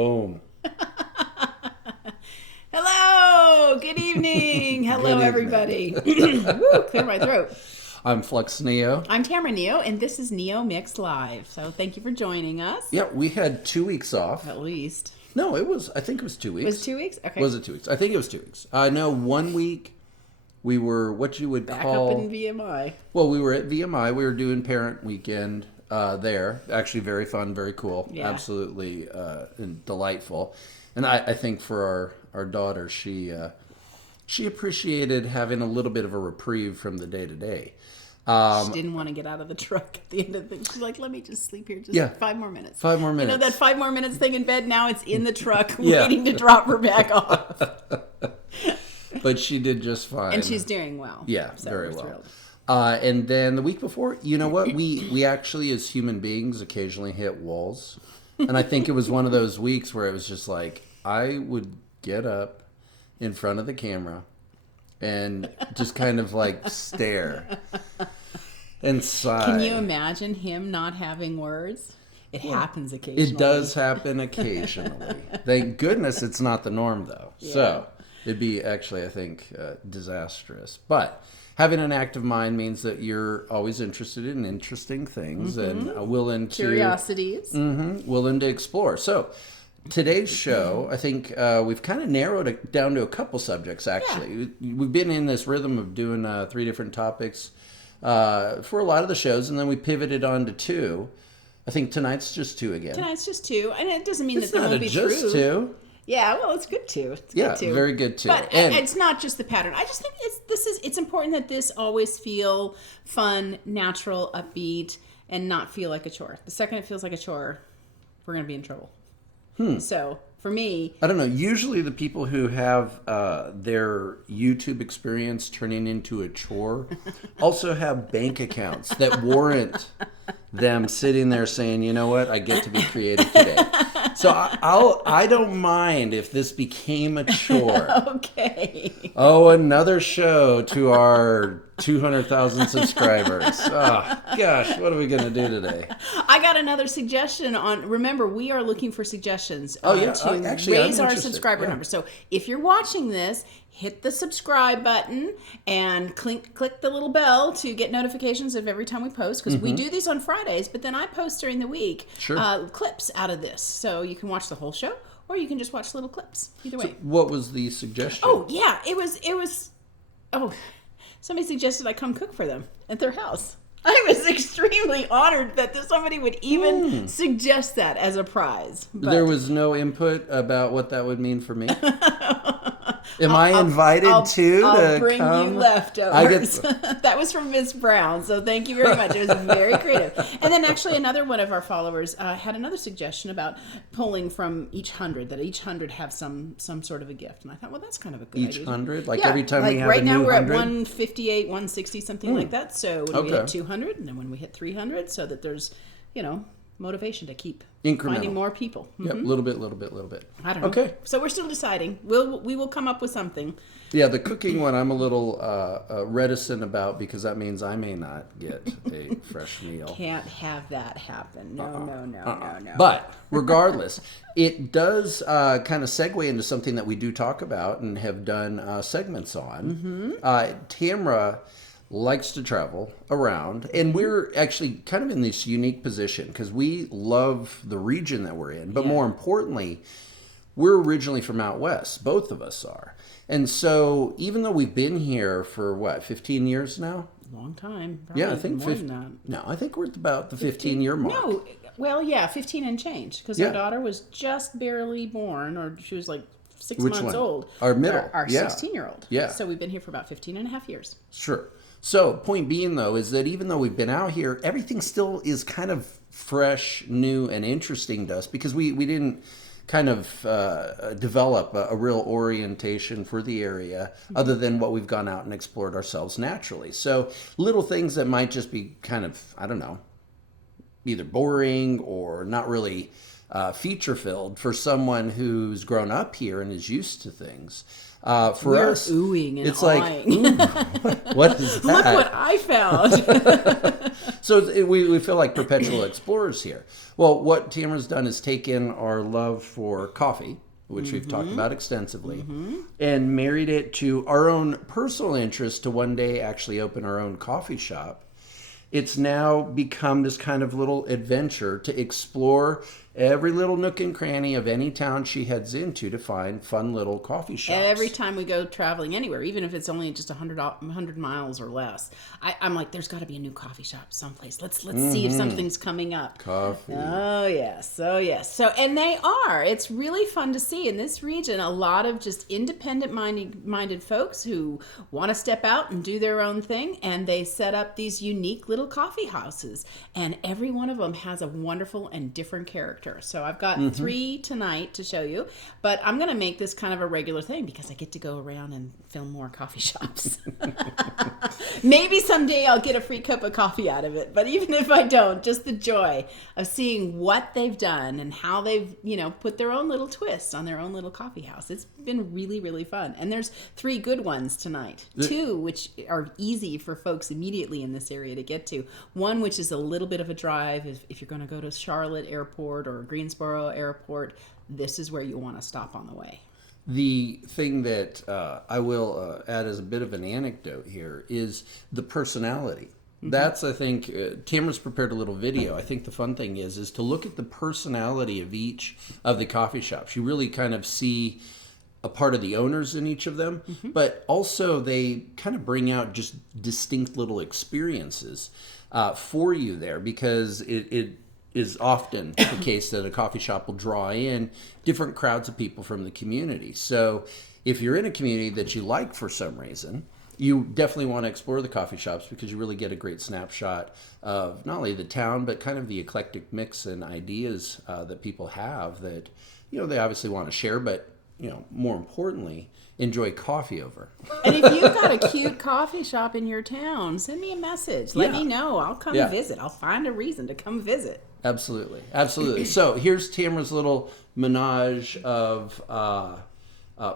Boom. Hello. Good evening. Hello, Good everybody. Woo, clear my throat. I'm Flux Neo. I'm Tamara Neo, and this is NeoMix.Live. So thank you for joining us. Yeah, we had 2 weeks off. At least. No, I think it was 2 weeks. Was it 2 weeks? Okay. Was it 2 weeks? I think it was 2 weeks. I know 1 week we were what you would Back call... up in VMI. Well, we were at VMI. We were doing parent weekend there. Actually very fun, very cool. Yeah. Absolutely and delightful. And I think for our daughter, she appreciated having a little bit of a reprieve from the day-to-day. She didn't want to get out of the truck at the end of the thing. She's like, let me just sleep here 5 more minutes. 5 more minutes. You know that 5 more minutes thing in bed? Now it's in the truck Yeah. waiting to drop her back off. But she did just fine. And she's doing well. Yeah, So very we're well. thrilled. And then the week before, you know what? We actually, as human beings, occasionally hit walls. And I think it was one of those weeks where it was just like, I would get up in front of the camera and just kind of like stare and sigh. Can you imagine him not having words? It happens occasionally. It does happen occasionally. Thank goodness it's not the norm, though. Yeah. So it'd be actually, I think, disastrous. But having an active mind means that you're always interested in interesting things and willing to... Curiosities. Willing to explore. So today's show, I think we've kind of narrowed it down to a couple subjects, actually. Yeah. We've been in this rhythm of doing 3 different topics for a lot of the shows, and then we pivoted on to 2. I think tonight's just 2 again. Tonight's just 2, and it doesn't mean It's that there not won't be just truth. 2. Yeah, well, it's good too. It's Yeah, good too. very good too. But And it's not just the pattern. I just think it's important that this always feel fun, natural, upbeat, and not feel like a chore. The second it feels like a chore, we're gonna be in trouble. So for me, I don't know. Usually the people who have their YouTube experience turning into a chore also have bank accounts that warrant them sitting there saying, you know what, I get to be creative today. So I don't mind if this became a chore. okay. Oh, another show to our 200,000 subscribers. Oh, gosh, what are we going to do today? I got another suggestion on. Remember, we are looking for suggestions to actually, I'm raise our interested. subscriber number. So if you're watching this, hit the subscribe button and click the little bell to get notifications of every time we post, because we do these on Fridays, but then I post during the week clips out of this. So you can watch the whole show or you can just watch little clips. Either way. So what was the suggestion? Oh, yeah. It was somebody suggested I come cook for them at their house. I was extremely honored that somebody would even suggest that as a prize. But There was no input about what that would mean for me? Am I invited too? I'll to bring come? you leftovers. That was from Miss Brown, so thank you very much. It was very creative. And then actually another one of our followers had another suggestion about pulling from each 100, that each 100 have some sort of a gift. And I thought, well, that's kind of a good idea. Each 100? Like Yeah, every time like we have right a now new we're 100? at 158, 160, something like that. So when we hit Okay. 200, and then when we hit 300, so that there's, motivation to keep Incremental. finding more people. Yep, little bit. I don't know. Okay. So we're still deciding. We will come up with something. Yeah, the cooking one I'm a little reticent about because that means I may not get a fresh meal. Can't have that happen. No. But regardless, it does kind of segue into something that we do talk about and have done segments on. Tamara likes to travel around, and we're actually kind of in this unique position because we love the region that we're in, but more importantly, we're originally from out west. Both of us are. And so even though we've been here for 15 years now? Long time. Probably Yeah, I think more than that. No, I think we're at about the 15-year mark. No, well, yeah, 15 and change, because our daughter was just barely born, or she was like 6 Which months one? old. Our middle. Our Yeah. 16-year-old. Yeah. So we've been here for about 15 and a half years. Sure. So, point being, though, is that even though we've been out here, everything still is kind of fresh, new, and interesting to us because we didn't kind of develop a real orientation for the area other than what we've gone out and explored ourselves naturally. So, little things that might just be kind of, I don't know, either boring or not really feature filled for someone who's grown up here and is used to things. For We're us, oohing and it's awing. like, ooh, what is that? Look what I found. So we feel like perpetual explorers here. Well, what Tamara's done is taken our love for coffee, which we've talked about extensively, and married it to our own personal interest to one day actually open our own coffee shop. It's now become this kind of little adventure to explore every little nook and cranny of any town she heads into to find fun little coffee shops. Every time we go traveling anywhere, even if it's only just 100 miles or less, I'm like, there's got to be a new coffee shop someplace. Let's see if something's coming up. Coffee. Oh yes. And they are. It's really fun to see in this region a lot of just independent minded folks who want to step out and do their own thing, and they set up these unique little coffee houses, and every one of them has a wonderful and different character. So I've got 3 tonight to show you, but I'm going to make this kind of a regular thing because I get to go around and film more coffee shops. Maybe someday I'll get a free cup of coffee out of it, but even if I don't, just the joy of seeing what they've done and how they've, put their own little twist on their own little coffee house. It's been really, really fun. And there's 3 good ones tonight. 2 which are easy for folks immediately in this area to get to. One which is a little bit of a drive if you're going to go to Charlotte Airport or Greensboro Airport. This is where you want to stop on the way. The thing that I will add as a bit of an anecdote here is the personality. That's, I think, Tamara's prepared a little video. I think the fun thing is to look at the personality of each of the coffee shops. You really kind of see a part of the owners in each of them, but also they kind of bring out just distinct little experiences for you there, because it is often the case that a coffee shop will draw in different crowds of people from the community. So if you're in a community that you like for some reason, you definitely want to explore the coffee shops because you really get a great snapshot of not only the town, but kind of the eclectic mix and ideas that people have that, they obviously want to share, but, more importantly, enjoy coffee over. And if you've got a cute coffee shop in your town, send me a message. Let me know. I'll come visit. I'll find a reason to come visit. Absolutely. So here's Tamara's little menage of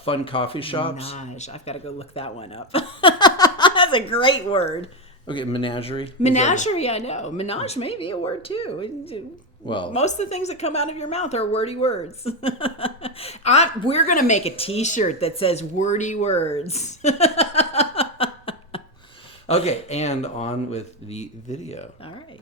fun coffee shops. Menage. I've got to go look that one up. That's a great word. Okay, menagerie. Menagerie, I know. Menage may be a word too. Well, most of the things that come out of your mouth are wordy words. We're going to make a t-shirt that says wordy words. Okay, and on with the video. All right.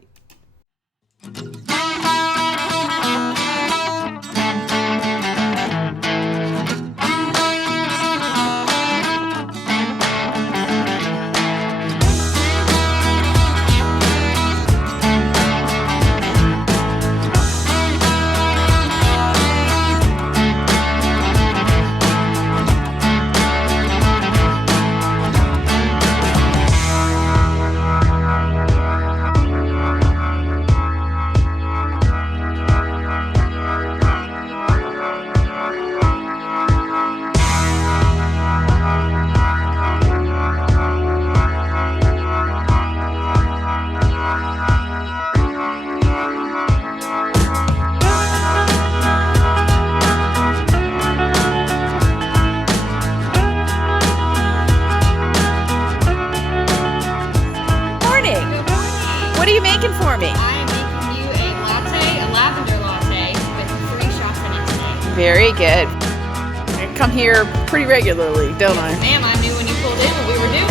What are you making for me? I'm making you a latte, a lavender latte with 3 shots in it today. Very good. I come here pretty regularly, don't I? Ma'am, I knew when you pulled in what we were doing.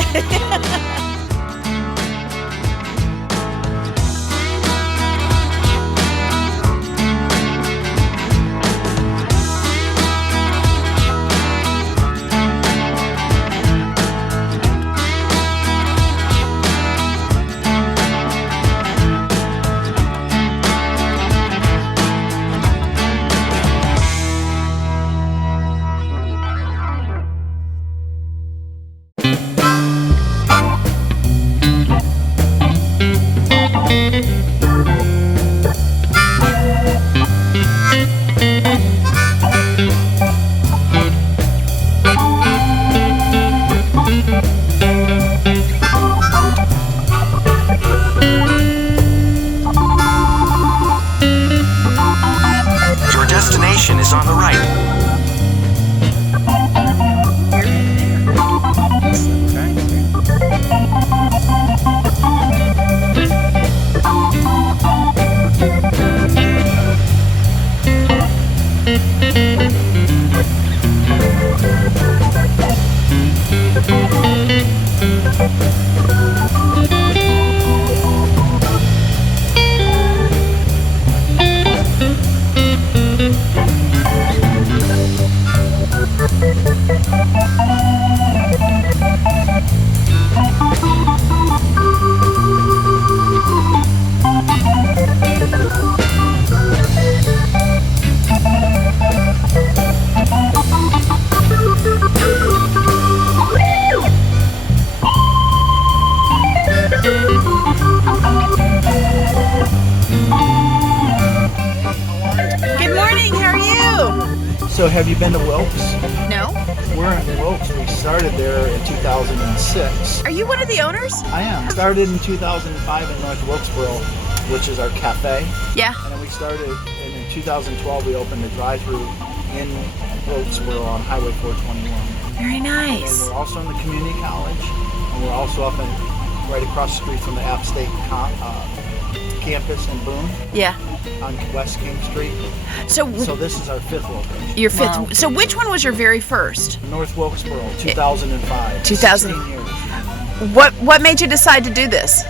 So have you been to Wilkes? No. We're in Wilkes. We started there in 2006. Are you one of the owners? I am. Started in 2005 in North Wilkesboro, which is our cafe. Yeah. And then we started, and in 2012 we opened a drive-thru in Wilkesboro on Highway 421. Very And nice. we're also in the community college, and we're also up right across the street from the App State campus in Boone. Yeah. On West King Street. So this is our 5th location. Your 5th. So which one was your very first? North Wilkesboro, 2005. 2000. 16 years. What made you decide to do this?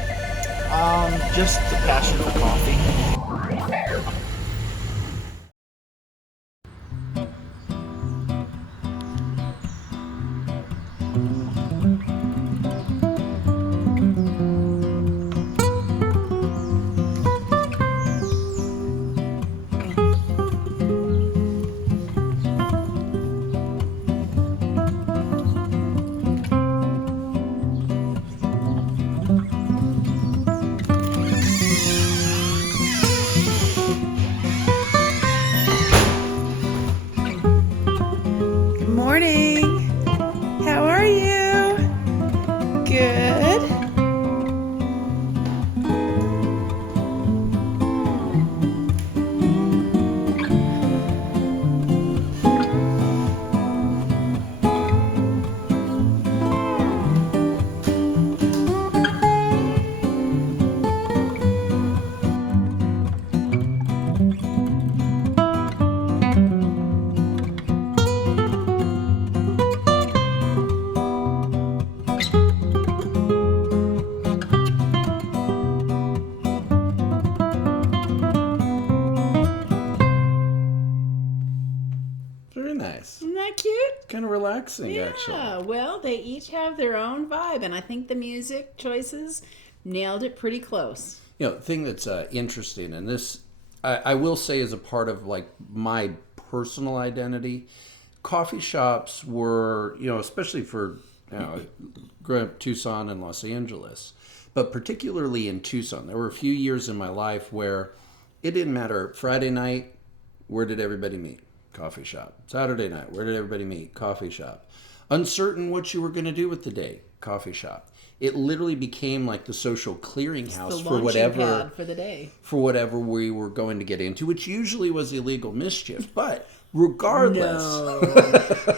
Just the passion for coffee. Morning. How are you? Good. Very nice. Isn't that cute? Kind of relaxing, actually. Yeah, well, they each have their own vibe, and I think the music choices nailed it pretty close. You know, the thing that's interesting, and this I will say is a part of like my personal identity. Coffee shops were, you know, especially for growing up Tucson and Los Angeles, but particularly in Tucson, there were a few years in my life where it didn't matter. Friday night, where did everybody meet? Coffee shop. Saturday night, where did everybody meet? Coffee shop. Uncertain what you were going to do with the day? Coffee shop. It literally became like the social clearinghouse for whatever for the day. For whatever we were going to get into, which usually was illegal mischief. But regardless,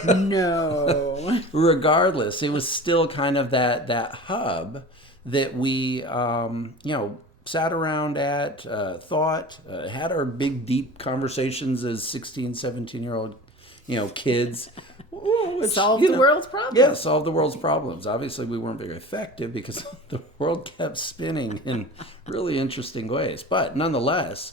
No. regardless, it was still kind of that hub that we sat around at, thought, had our big deep conversations as 16, 17-year-old kids. Solve the world's problems. Yeah, solve the world's problems. Obviously, we weren't very effective because the world kept spinning in really interesting ways. But nonetheless,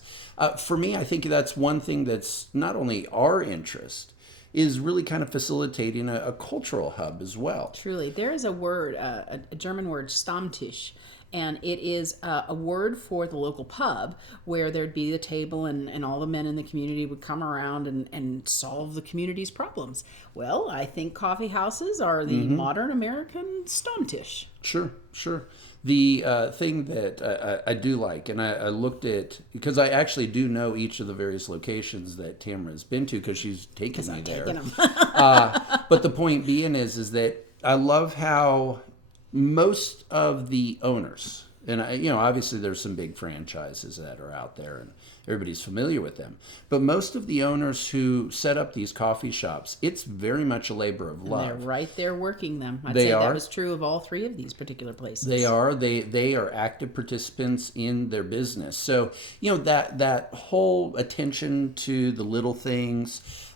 for me, I think that's one thing that's not only our interest, is really kind of facilitating a cultural hub as well. Truly. There is a word, a German word, Stammtisch. And it is a word for the local pub where there'd be a table and all the men in the community would come around and solve the community's problems. Well, I think coffee houses are the modern American Stammtisch. Sure. The thing that I do like, and I looked at, because I actually do know each of the various locations that Tamara has been to because she's taken me there. But the point being is that I love how most of the owners, and obviously there's some big franchises that are out there and everybody's familiar with them, but most of the owners who set up these coffee shops, it's very much a labor of love. And they're right there working them. I'd They say are. that was true of all three of these particular places. They are. They are active participants in their business. So, that whole attention to the little things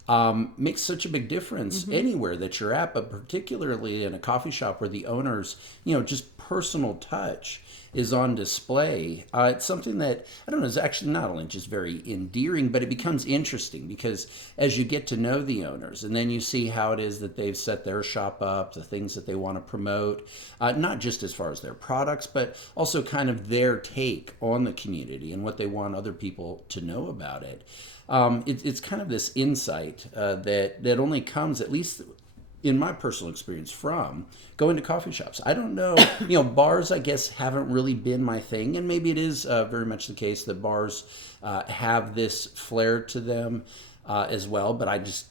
makes such a big difference anywhere that you're at, but particularly in a coffee shop where the owner's, just personal touch is on display. It's something that, I don't know, is actually not only just very endearing, but it becomes interesting because as you get to know the owners and then you see how it is that they've set their shop up, the things that they want to promote, not just as far as their products, but also kind of their take on the community and what they want other people to know about it. It's kind of this insight that only comes, at least in my personal experience, from going to coffee shops. I don't know, bars, I guess, haven't really been my thing, and maybe it is very much the case that bars have this flair to them. as well, but I just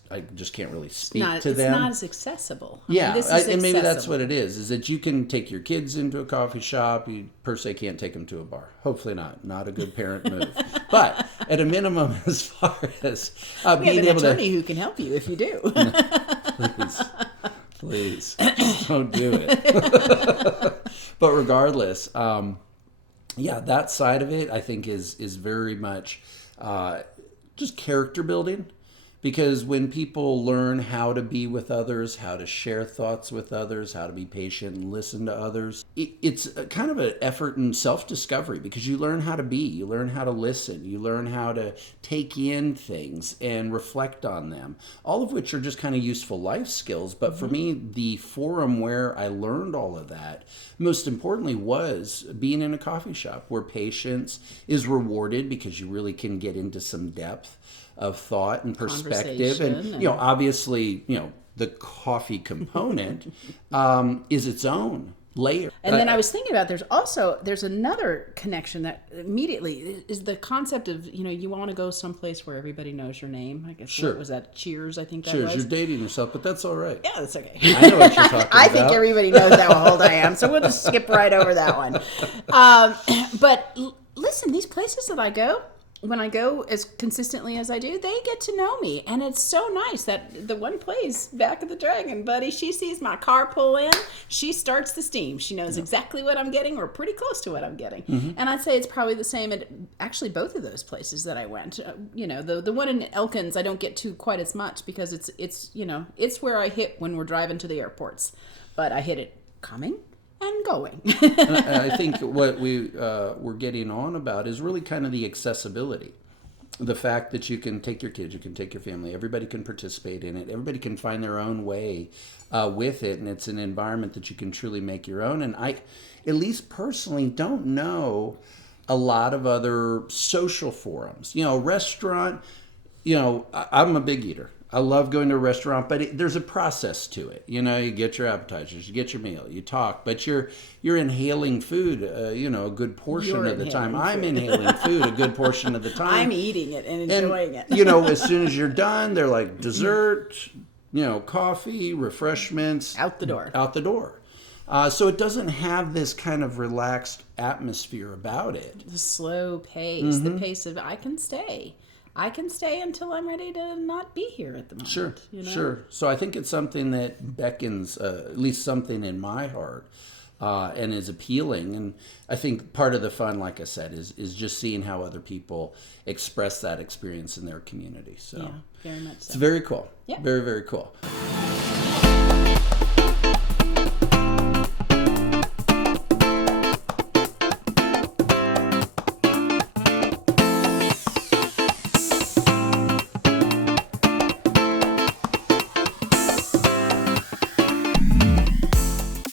can't really speak to them. It's not as accessible. Yeah, this is and maybe that's accessible. what it is that you can take your kids into a coffee shop. You per se can't take them to a bar. Hopefully not a good parent move. But at a minimum, as far as being able to... attorney who can help you if you do. Please, don't do it. But regardless, that side of it I think is very much just character building, because when people learn how to be with others, how to share thoughts with others, how to be patient and listen to others, it's a kind of an effort in self-discovery, because you learn how to be, you learn how to listen, you learn how to take in things and reflect on them, all of which are just kind of useful life skills. But for me, the forum where I learned all of that, most importantly, was being in a coffee shop where patience is rewarded, because you really can get into some depth of thought and perspective. And obviously, the coffee component is its own layer. And then I was thinking about there's another connection that immediately is the concept of, you want to go someplace where everybody knows your name. I guess Sure. What was that? Cheers, I think that Cheers, was. you're dating yourself, but that's all right. Yeah, that's okay. I know what you're talking about. I think everybody knows how old I am, so we'll just skip right over that one. But listen, these places that I go, when I go as consistently as I do, they get to know me. And it's so nice that the one place back at the Dragon, buddy, she sees my car pull in, she starts the steam. She knows exactly what I'm getting, or pretty close to what I'm getting. Mm-hmm. And I'd say it's probably the same at actually both of those places that I went. The one in Elkins, I don't get to quite as much, because it's where I hit when we're driving to the airports. But I hit it coming and going. And I think what we're getting on about is really kind of the accessibility. The fact that you can take your kids, you can take your family, everybody can participate in it, everybody can find their own way with it, and it's an environment that you can truly make your own. And I, at least personally, don't know a lot of other social forums. A restaurant, I'm a big eater. I love going to a restaurant, but there's a process to it. You get your appetizers, you get your meal, you talk, but you're inhaling food, a good portion of the time. I'm inhaling food a good portion of the time. I'm eating it and enjoying it. As soon as you're done, they're like dessert, coffee, refreshments. Out the door. Out the door. So it doesn't have this kind of relaxed atmosphere about it. The slow pace, the pace of I can stay until I'm ready to not be here at the moment. Sure, sure. So I think it's something that beckons, at least something in my heart, and is appealing. And I think part of the fun, like I said, is just seeing how other people express that experience in their community. So yeah, very much so. It's very cool. Yeah. Very, very cool.